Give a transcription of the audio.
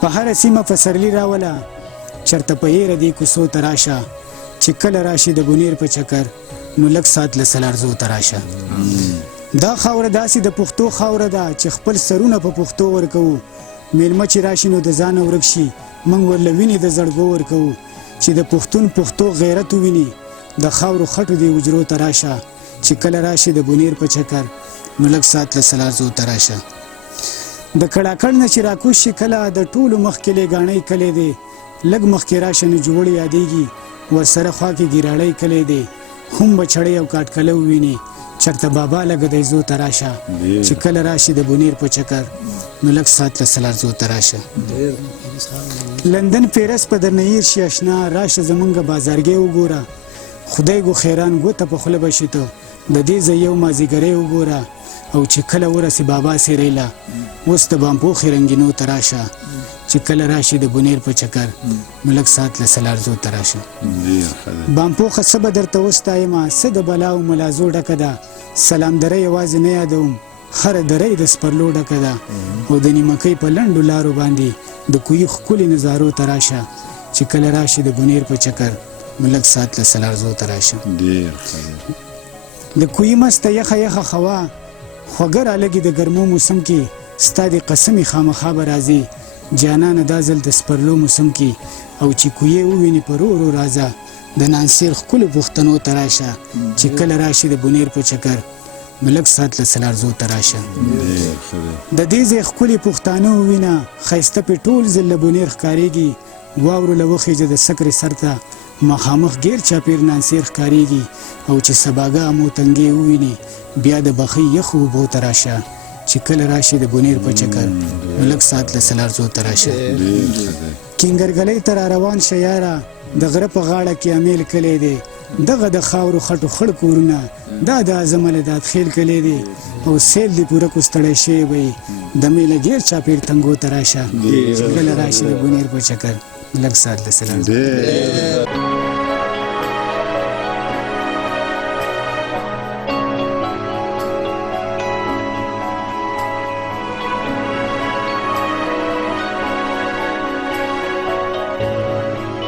په هره سیمه پسرلی راوله چرته په هیره دې کوڅو ته راشه چې کله راشي د بونیر په چکر نو لږ ساعت له سلارزو ته راشه دا خاوره داسې د پښتو خاوره ده چې خپل سرونه په پښتو ورکوو میلمه چې راشي نو د ځانه ورک شي موږ ورله وینې د زړګو ورکوو چې د پښتون پښتو غیرت وویني د خاورو خټو دې حجرو ته راشه چې کله راشي د بونیر په چکر نو لږ ساعت له سلارزو ته راشه د کړاکړ نه چې راکوز شي کله د ټولو مخکې لیګاڼۍ کلی دی لږ مخکې راشه نو جوړې یادېږي ورسره خوا کې ګیراړی کلی دی هم به چړی او کاټکله وویني چرته بابا لږ دیزو ته راشه چې کله راشي د بونیر په چکر نو لږ ساعت له سلارزو ته راشه لندن پیرس په درنه هیر شي اشنا راشه زمونږ بازارګۍ وګوره خدای ګو خیران ګوته په خوله به شي ته د دې ځای یو مازدیګری وګوره او چې کله ورسې بابا سیریله اوس د بامپوخې رنګینو ته راشه چې کله راشي د بونیر په چکر نو لږ ساعت له سلارزو ته راشه بامپوخه څه به درته وستایمه څه د بلا او ملازو ډکه ده سلامدرۍ یوازې نه یادوم خره درۍ د سپرلو ډکه ده او د نیمکۍ په لنډو لارو باندې د کوهي ښکلي نظارو ته راشه چې کله راشي د بونیر په چکر نو لږ ساعت له سلارزو ته راشه د کوهي مسته یخه یخه خوا خوږه رالګي د ګرمو موسم کې ستا د قسمې خامخا به راځي جانانه دا ځل د سپرلو موسم کې او چې کوهی وویني په رو رو راځه د نانسیر ښکلو پښتنو ته راشه چې کله راشي د بونیر په چکر نو لږ ساعت له سلارزو ته راشه د دې ځای ښکلي پښتانه ووینه ښایسته پې ټول ځل له بونیر ښکارېږي واورو له وخیجه د سکرې سر ته مخامخ ګیر چاپیر نانسیر ښکارېږي او چې سباګه مو تنګې وویني بیا د بخۍ یخو اوبو ته راشه چې کله راشي د بونیر په چکر نو لږ ساعت له سلارزو ته راشه کینګرګلۍ ته را روان شه یاره د غره په غاړه کې امیل کلی دی دغه د خاورو خټو خړ کورونه دا د اعظم الداد خیل کلی دی او سیل دې پوره کو ستړی شوی وی د میله ګیر چاپیر تنګو ته راشه چې کله راشي د بونیر په چکر لږ ساعت له سلارزو